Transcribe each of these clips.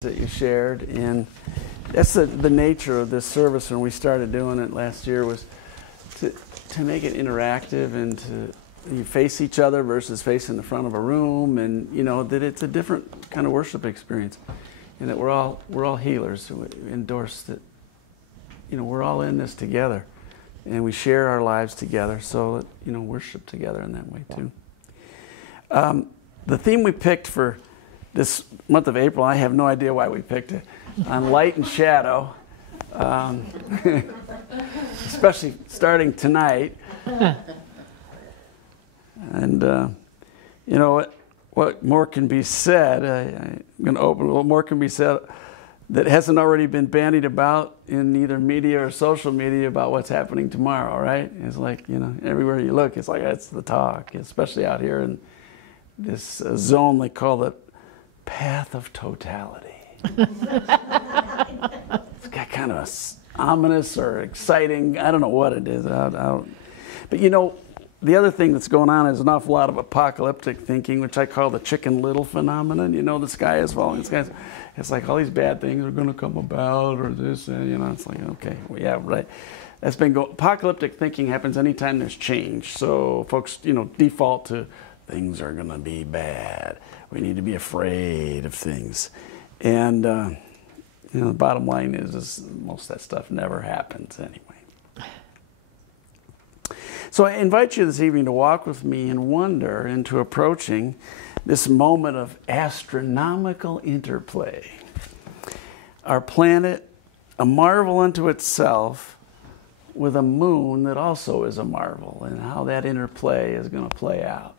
that you shared, and that's the nature of this service when we started doing it last year, was to make it interactive and to you face each other versus facing the front of a room, and you know that it's a different kind of worship experience, and that we're all healers. We endorse that, you know, we're all in this together, and we share our lives together, so you know, worship together in that way too. The theme we picked for this month of April, I have no idea why we picked it, on light and shadow, especially starting tonight. And you know, what more can be said? I'm going to open what more can be said that hasn't already been bandied about in either media or social media about what's happening tomorrow, right? It's like, you know, everywhere you look, it's like that's the talk, especially out here in this zone they call the path of totality. It's got kind of a ominous or exciting, I don't know what it is. But you know, the other thing that's going on is an awful lot of apocalyptic thinking, which I call the Chicken Little phenomenon. You know, the sky is falling. It's like all these bad things are going to come about, or this, and you know, it's like, okay, well, yeah, right. That's been apocalyptic thinking happens anytime there's change. So folks, you know, default to things are going to be bad. We need to be afraid of things. And, you know, the bottom line is most of that stuff never happens anyway. So I invite you this evening to walk with me in wonder into approaching this moment of astronomical interplay. Our planet, a marvel unto itself, with a moon that also is a marvel, and how that interplay is going to play out.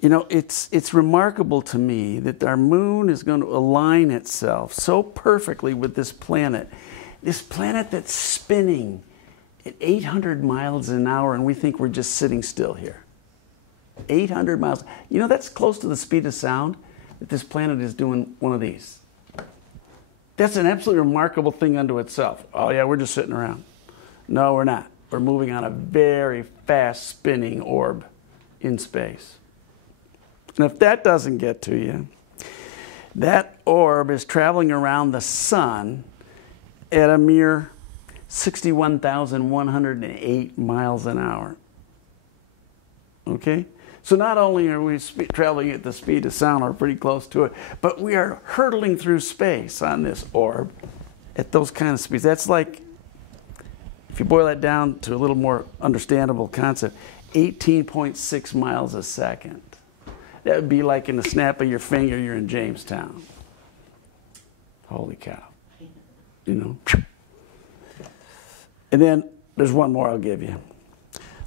You know, it's remarkable to me that our moon is going to align itself so perfectly with this planet that's spinning at 800 miles an hour, and we think we're just sitting still here. 800 miles. You know, that's close to the speed of sound that this planet is doing one of these. That's an absolutely remarkable thing unto itself. Oh yeah, we're just sitting around. No, we're not. We're moving on a very fast spinning orb in space. And if that doesn't get to you, that orb is traveling around the sun at a mere 61,108 miles an hour. Okay? So not only are we traveling at the speed of sound, or pretty close to it, but we are hurtling through space on this orb at those kind of speeds. That's like, if you boil that down to a little more understandable concept, 18.6 miles a second. That would be like in the snap of your finger, you're in Jamestown. Holy cow. You know? And then there's one more I'll give you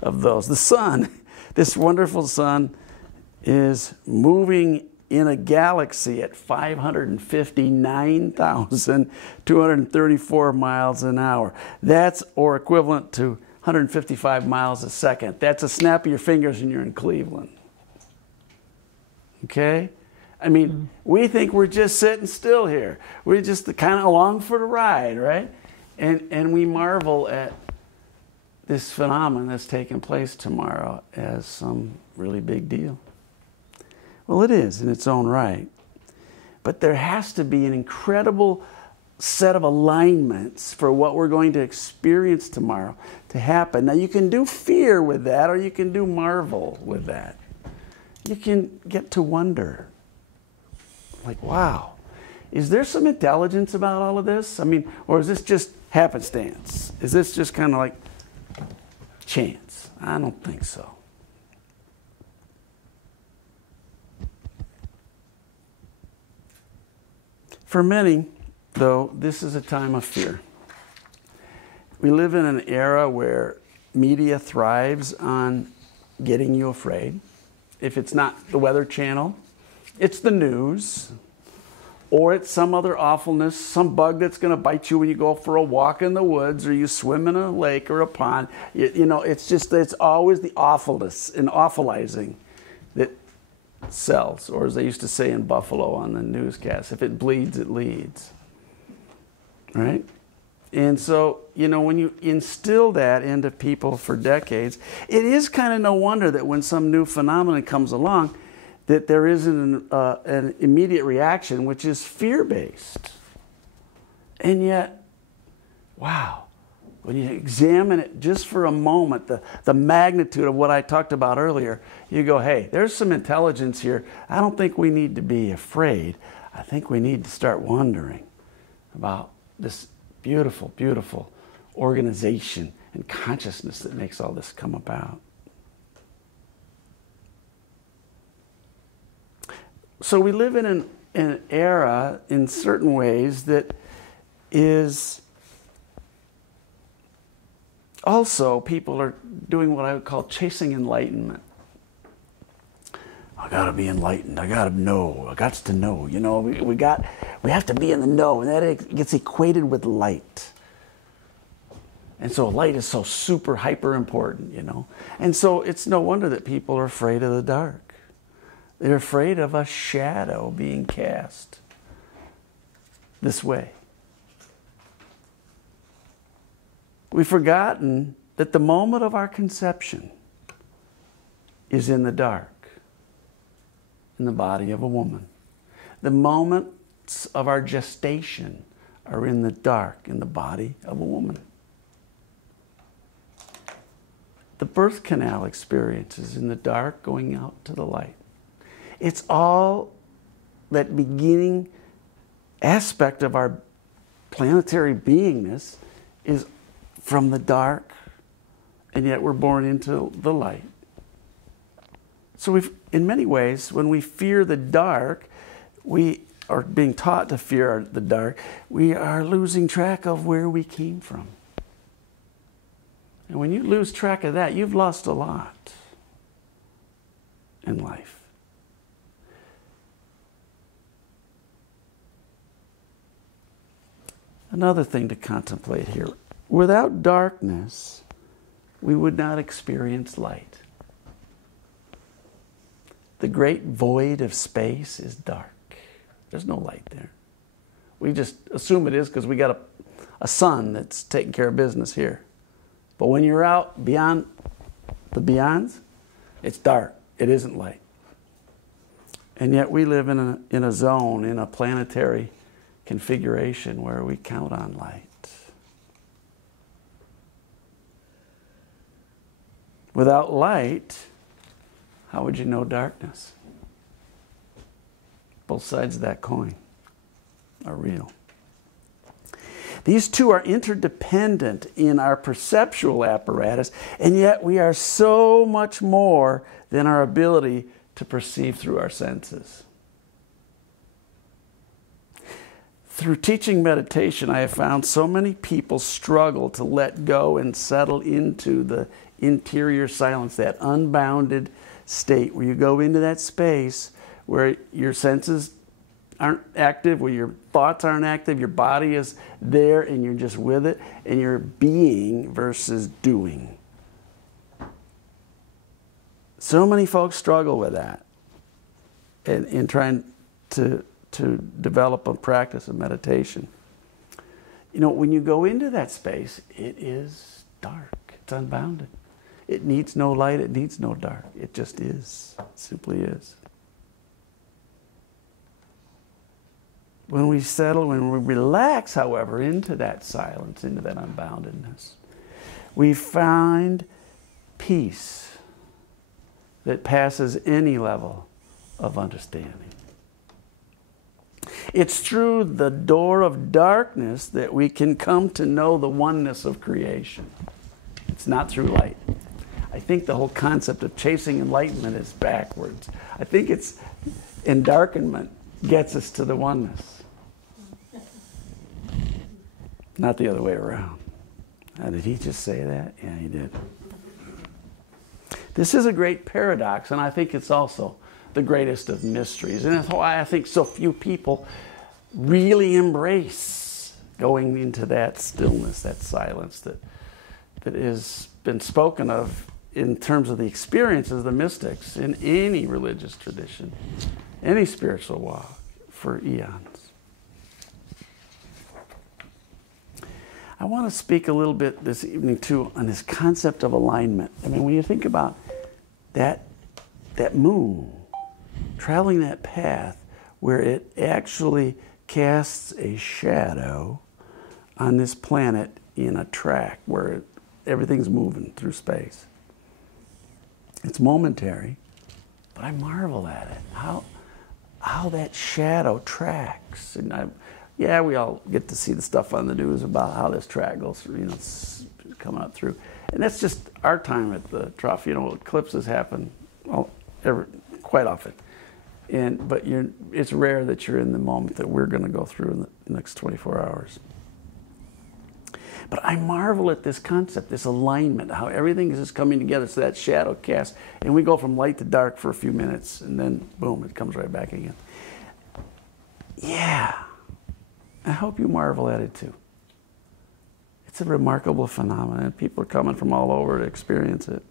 of those. The sun, this wonderful sun, is moving in a galaxy at 559,234 miles an hour. That's, or equivalent to 155 miles a second. That's a snap of your fingers and you're in Cleveland. Okay? I mean, we think we're just sitting still here. We're just kind of along for the ride, right? And we marvel at this phenomenon that's taking place tomorrow as some really big deal. Well, it is in its own right. But there has to be an incredible set of alignments for what we're going to experience tomorrow to happen. Now, you can do fear with that, or you can do marvel with that. You can get to wonder. Like, wow, is there some intelligence about all of this? I mean, or is this just happenstance? Is this just kind of like chance? I don't think so. For many, though, this is a time of fear. We live in an era where media thrives on getting you afraid. If it's not the Weather Channel, it's the news, or it's some other awfulness, some bug that's going to bite you when you go for a walk in the woods, or you swim in a lake or a pond. You know, it's always the awfulness and awfulizing that sells, or as they used to say in Buffalo on the newscast, if it bleeds, it leads. Right? And so, you know, when you instill that into people for decades, it is kind of no wonder that when some new phenomenon comes along, that there isn't an immediate reaction, which is fear-based. And yet, wow, when you examine it just for a moment, the magnitude of what I talked about earlier, you go, hey, there's some intelligence here. I don't think we need to be afraid. I think we need to start wondering about this beautiful, beautiful organization and consciousness that makes all this come about. So we live in an era, in certain ways, that is also, people are doing what I would call chasing enlightenment. I got to be enlightened. I got to know. I got to know. You know, we have to be in the know, and that gets equated with light. And so light is so super hyper important, you know. And so it's no wonder that people are afraid of the dark. They're afraid of a shadow being cast this way. We've forgotten that the moment of our conception is in the dark, in the body of a woman. The moments of our gestation are in the dark, in the body of a woman. The birth canal experience is in the dark, going out to the light. It's all that beginning aspect of our planetary beingness is from the dark, and yet we're born into the light. So in many ways, when we fear the dark, we are being taught to fear the dark, we are losing track of where we came from. And when you lose track of that, you've lost a lot in life. Another thing to contemplate here. Without darkness, we would not experience light. The great void of space is dark. There's no light there. We just assume it is because we got a sun that's taking care of business here. But when you're out beyond the beyonds, it's dark. It isn't light. And yet we live in a zone, in a planetary configuration where we count on light. Without light, how would you know darkness? Both sides of that coin are real. These two are interdependent in our perceptual apparatus, and yet we are so much more than our ability to perceive through our senses. Through teaching meditation, I have found so many people struggle to let go and settle into the interior silence, that unbounded state where you go into that space where your senses aren't active, where your thoughts aren't active, your body is there and you're just with it, and you're being versus doing. So many folks struggle with that in trying to develop a practice of meditation. You know, when you go into that space, it is dark. It's unbounded. It needs no light. It needs no dark. It just is. It simply is. When we settle, when we relax, however, into that silence, into that unboundedness, we find peace that passes any level of understanding. It's through the door of darkness that we can come to know the oneness of creation. It's not through light. I think the whole concept of chasing enlightenment is backwards. I think it's endarkenment gets us to the oneness. Not the other way around. Did he just say that? Yeah, he did. This is a great paradox, and I think it's also the greatest of mysteries. And that's why I think so few people really embrace going into that stillness, that silence that has been spoken of in terms of the experiences of the mystics in any religious tradition, any spiritual walk for eons. I want to speak a little bit this evening too on this concept of alignment. I mean, when you think about that moon traveling that path where it actually casts a shadow on this planet in a track where everything's moving through space. It's momentary, but I marvel at it, how that shadow tracks. And yeah, we all get to see the stuff on the news about how this track goes through, you know, it's coming up through. And that's just our time at the trough. You know, eclipses happen quite often. But it's rare that you're in the moment that we're going to go through in the next 24 hours. But I marvel at this concept, this alignment, how everything is just coming together, so that shadow cast, and we go from light to dark for a few minutes, and then boom, it comes right back again. Yeah, I hope you marvel at it too. It's a remarkable phenomenon. People are coming from all over to experience it.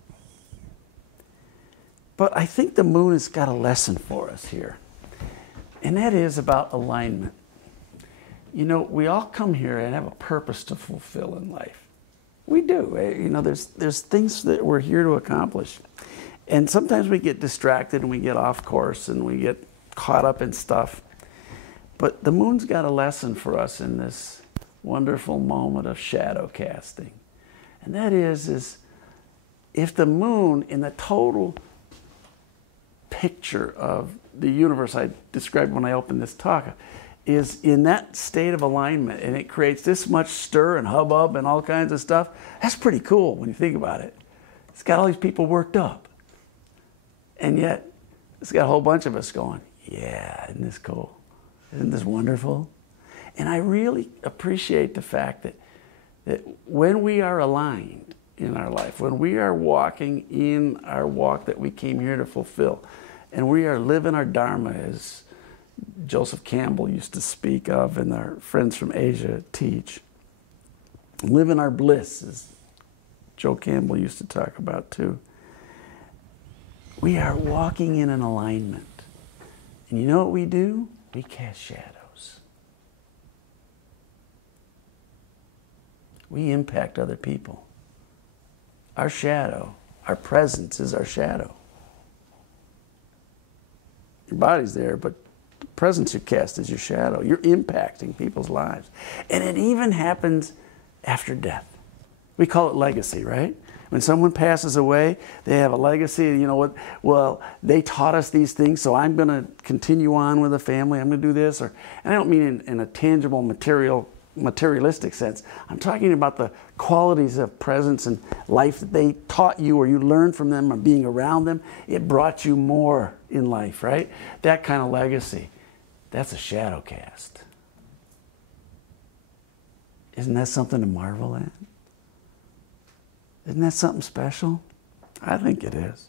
But I think the moon has got a lesson for us here, and that is about alignment. You know, we all come here and have a purpose to fulfill in life. We do. You know, there's things that we're here to accomplish. And sometimes we get distracted and we get off course and we get caught up in stuff. But the moon's got a lesson for us in this wonderful moment of shadow casting. And that is if the moon, in the total picture of the universe I described when I opened this talk, is in that state of alignment, and it creates this much stir and hubbub and all kinds of stuff, that's pretty cool when you think about it. It's got all these people worked up. And yet, it's got a whole bunch of us going, yeah, isn't this cool? Isn't this wonderful? And I really appreciate the fact that when we are aligned in our life, when we are walking in our walk that we came here to fulfill, and we are living our Dharma, as Joseph Campbell used to speak of, and our friends from Asia teach. Living our bliss, as Joe Campbell used to talk about too. We are walking in an alignment. And you know what we do? We cast shadows. We impact other people. Our shadow, our presence is our shadow. Your body's there, but the presence you cast is your shadow. You're impacting people's lives. And it even happens after death. We call it legacy, right? When someone passes away, they have a legacy. You know what? Well, they taught us these things, so I'm going to continue on with the family. I'm going to do this. And I don't mean in a tangible, materialistic sense. I'm talking about the qualities of presence and life that they taught you, or you learned from them, or being around them. It brought you more in life, right? That kind of legacy. That's a shadow cast. Isn't that something to marvel at? Isn't that something special? I think it is.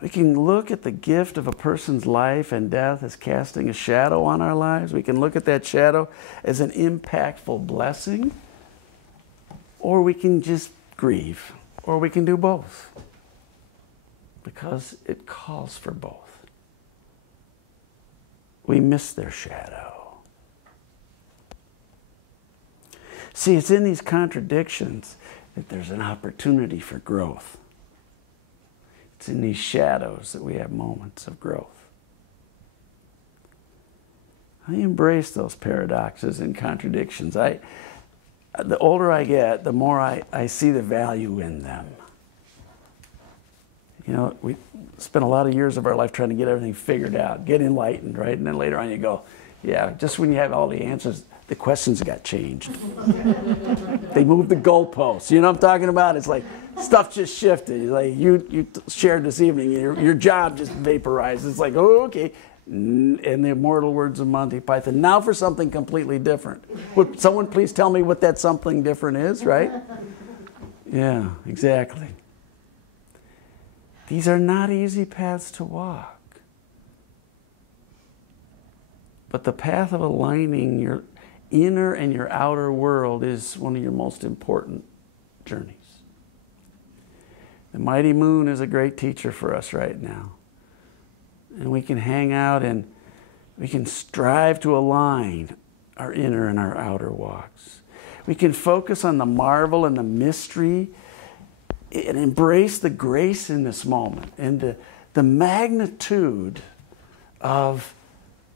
We can look at the gift of a person's life and death as casting a shadow on our lives. We can look at that shadow as an impactful blessing, or we can just grieve, or we can do both, because it calls for both. We miss their shadow. See, it's in these contradictions that there's an opportunity for growth. It's in these shadows that we have moments of growth. I embrace those paradoxes and contradictions. The older I get, the more I see the value in them. You know, we spent a lot of years of our life trying to get everything figured out, get enlightened, right? And then later on you go, yeah, just when you have all the answers, the questions got changed. They moved the goalposts. You know what I'm talking about? It's like stuff just shifted. Like you shared this evening, your job just vaporized. It's like, oh, okay. And the immortal words of Monty Python. Now for something completely different. Would someone please tell me what that something different is, right? Yeah, exactly. These are not easy paths to walk. But the path of aligning your inner and your outer world is one of your most important journeys. The mighty moon is a great teacher for us right now. And we can hang out and we can strive to align our inner and our outer walks. We can focus on the marvel and the mystery and embrace the grace in this moment and the magnitude of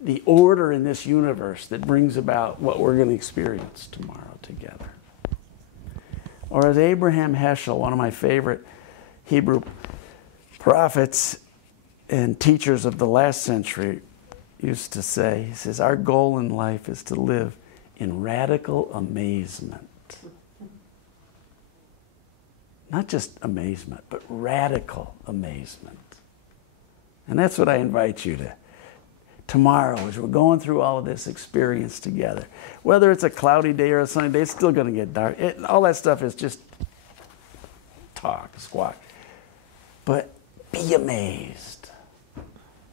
the order in this universe that brings about what we're going to experience tomorrow together. Or as Abraham Heschel, one of my favorite Hebrew prophets and teachers of the last century, used to say, he says, our goal in life is to live in radical amazement. Not just amazement, but radical amazement. And that's what I invite you to tomorrow, as we're going through all of this experience together. Whether it's a cloudy day or a sunny day, it's still going to get dark. All that stuff is just talk, squawk. But be amazed.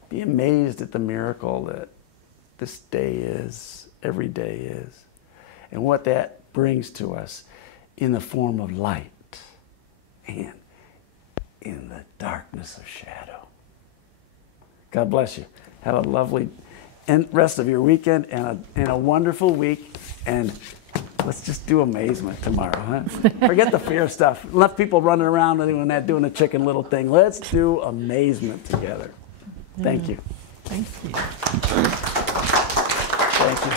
Be amazed at the miracle that this day is, every day is, and what that brings to us in the form of light and in the darkness of shadow. God bless you. Have a lovely rest of your weekend and a wonderful week. And let's just do amazement tomorrow, huh? Forget the fear stuff. Enough people running around doing that, doing a Chicken Little thing. Let's do amazement together. Thank you. Thank you. Thank you.